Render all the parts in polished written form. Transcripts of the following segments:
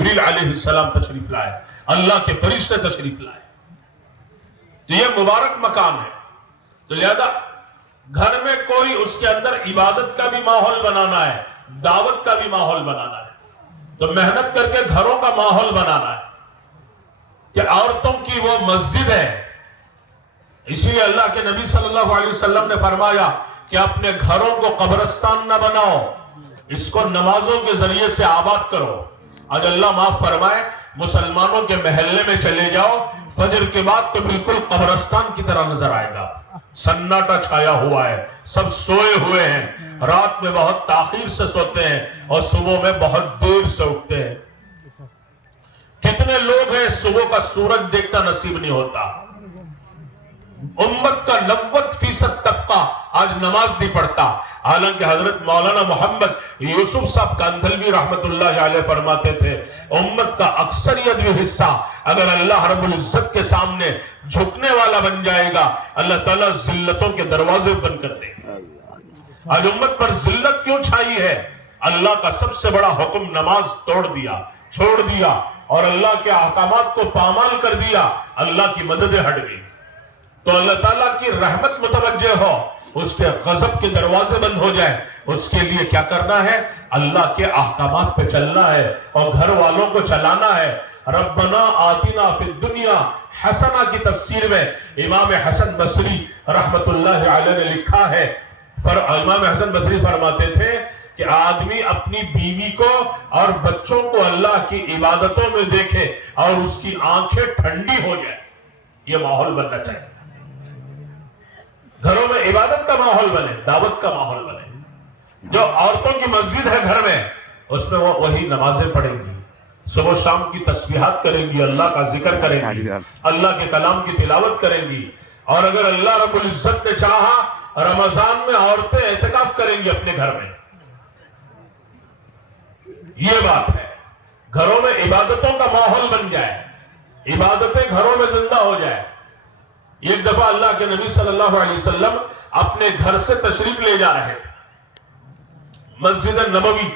جبریل علیہ السلام تشریف لائے، اللہ کے فرشتے تشریف لائے. تو یہ مبارک مقام ہے. تو لہذا گھر میں کوئی اس کے اندر عبادت کا بھی ماحول بنانا ہے، دعوت کا بھی ماحول بنانا ہے، تو محنت کر کے گھروں کا ماحول بنانا ہے کہ عورتوں کی وہ مسجد ہے. اسی لیے اللہ کے نبی صلی اللہ علیہ وسلم نے فرمایا کہ اپنے گھروں کو قبرستان نہ بناؤ، اس کو نمازوں کے ذریعے سے آباد کرو. آج اللہ معاف فرمائے، مسلمانوں کے محلے میں چلے جاؤ، فجر کے بعد تو بالکل قبرستان کی طرح نظر آئے گا. سناٹا چھایا ہوا ہے، سب سوئے ہوئے ہیں، رات میں بہت تاخیر سے سوتے ہیں اور صبح میں بہت دیر سے اٹھتے ہیں. کتنے لوگ ہیں صبح کا سورج دیکھنا نصیب نہیں ہوتا. امت کا 90% طبقہ آج نماز نہیں پڑھتا. حالانکہ حضرت مولانا محمد یوسف صاحب کاندھلوی رحمت اللہ علیہ فرماتے تھے، امت کا اکثریت بھی حصہ اگر اللہ رب العزت کے سامنے جھکنے والا بن جائے گا، اللہ تعالیٰ ذلتوں کے دروازے بند کر دے گا. آج امت پر ذلت کیوں چھائی ہے؟ اللہ کا سب سے بڑا حکم نماز توڑ دیا، چھوڑ دیا، اور اللہ کے احکامات کو پامال کر دیا. اللہ کی مددیں ہٹ گئی. تو اللہ تعالیٰ کی رحمت متوجہ ہو، اس کے غضب کے دروازے بند ہو جائے، اس کے لیے کیا کرنا ہے؟ اللہ کے احکامات پہ چلنا ہے اور گھر والوں کو چلانا ہے. ربنا آتنا فی الدنیا حسنہ کی تفسیر میں امام حسن بصری رحمت اللہ علیہ نے لکھا ہے، امام حسن بصری فرماتے تھے کہ آدمی اپنی بیوی کو اور بچوں کو اللہ کی عبادتوں میں دیکھے اور اس کی آنکھیں ٹھنڈی ہو جائے. یہ ماحول بننا چاہیے. گھروں میں عبادت کا ماحول بنے، دعوت کا ماحول بنے. جو عورتوں کی مسجد ہے گھر میں، اس میں وہ وہی نمازیں پڑھیں گی، صبح شام کی تسبیحات کریں گی، اللہ کا ذکر کریں گی، اللہ کے کلام کی تلاوت کریں گی. اور اگر اللہ رب العزت نے چاہا رمضان میں عورتیں اعتکاف کریں گی اپنے گھر میں. یہ بات ہے، گھروں میں عبادتوں کا ماحول بن جائے، عبادتیں گھروں میں زندہ ہو جائے. ایک دفعہ اللہ کے نبی صلی اللہ علیہ وسلم اپنے گھر سے تشریف لے جا رہے تھے. مسجد نبوی،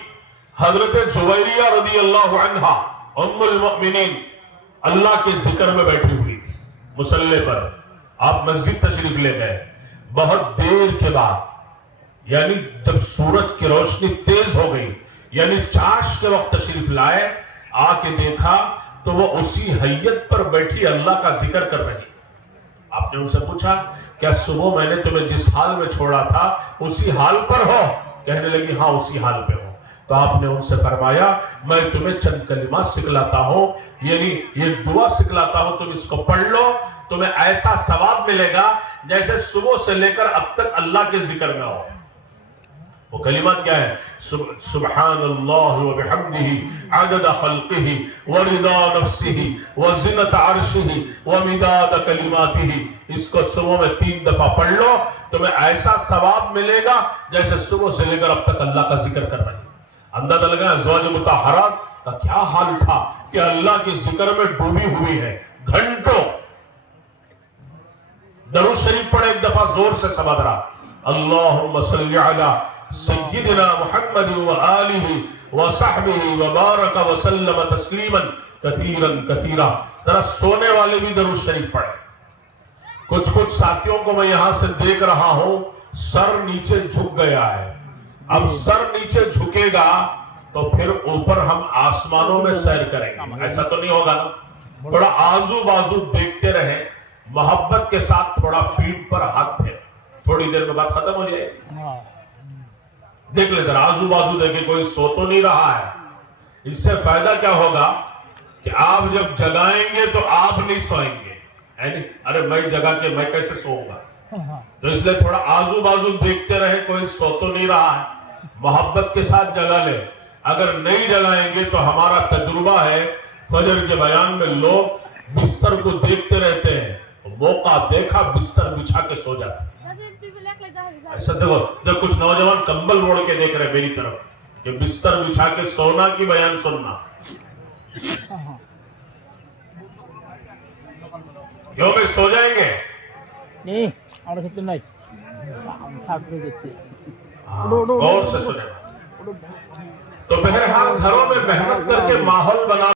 حضرت جویریہ رضی اللہ عنہا ام المؤمنین اللہ کے ذکر میں بیٹھی ہوئی تھی مصلی پر. آپ مسجد تشریف لے گئے. بہت دیر کے بعد، یعنی جب سورج کی روشنی تیز ہو گئی، یعنی چاش کے وقت تشریف لائے، آ کے دیکھا تو وہ اسی حیت پر بیٹھی اللہ کا ذکر کر رہی. آپ نے ان سے پوچھا، کیا صبح میں نے تمہیں جس حال میں چھوڑا تھا اسی حال پر ہو؟ کہنے لگی ہاں اسی حال پہ ہو. تو آپ نے ان سے فرمایا، میں تمہیں چند کلمات سکھلاتا ہوں، یعنی یہ دعا سکھلاتا ہوں، تم اس کو پڑھ لو، تمہیں ایسا ثواب ملے گا جیسے صبح سے لے کر اب تک اللہ کے ذکر میں ہو. وہ کلمات کیا ہے؟ سبحان اللہ وبحمدہ عدد خلقہ ورضا نفسہ وزنت عرشہ ومداد کلماتہ. اس کو صبح میں 3 دفعہ پڑھ لو، تمہیں ایسا ثواب ملے گا جیسے صبح سے لے کر اب تک اللہ کا ذکر کر رہے ہیں. اندازہ لگا ازواج مطہرات کا کیا حال تھا کہ اللہ کے ذکر میں ڈوبی ہوئی ہے گھنٹوں. درود شریف پڑھے ایک دفعہ زور سے سب ادرا، اللہم صلی علی سیدنا محمد وآلہ وصحبہ وبارک وسلم تسلیما کثیرا کثیرا. ذرا سونے والے بھی درود شریف پڑھے. کچھ ساتھیوں کو میں یہاں سے دیکھ رہا ہوں سر نیچے جھک گیا ہے. اب سر نیچے جھکے گا تو پھر اوپر ہم آسمانوں میں سیر کریں گے، ایسا تو نہیں ہوگا نا. تھوڑا آزو بازو دیکھتے رہیں، محبت کے ساتھ تھوڑا پیٹھ پر ہاتھ پھیر، تھوڑی دیر میں بات ختم ہو جائے. دیکھ لے ذرا آزو بازو دیکھیں کوئی سو تو نہیں رہا ہے. اس سے فائدہ کیا ہوگا کہ آپ جب جگائیں گے تو آپ نہیں سوئیں گے. ارے میں جگا کے میں کیسے سوؤں گا؟ تو اس لیے تھوڑا آزو بازو دیکھتے رہے کوئی سو تو نہیں رہا ہے. محبت کے ساتھ جگا لے. اگر نہیں جگائیں گے تو ہمارا تجربہ ہے فجر کے بیان میں لوگ بستر کو دیکھتے رہتے ہیں، موقع دیکھا بستر بچھا کے سو جاتے ہیں. ایسا دیکھو کچھ نوجوان کمبل موڑ کے دیکھ رہے میری طرف کہ بستر بچھا کے سونا کی بیان سننا. کیوں میں سو جائیں گے؟ نہیں غور سے سنے. تو بہرحال گھروں میں محنت کر کے ماحول بنا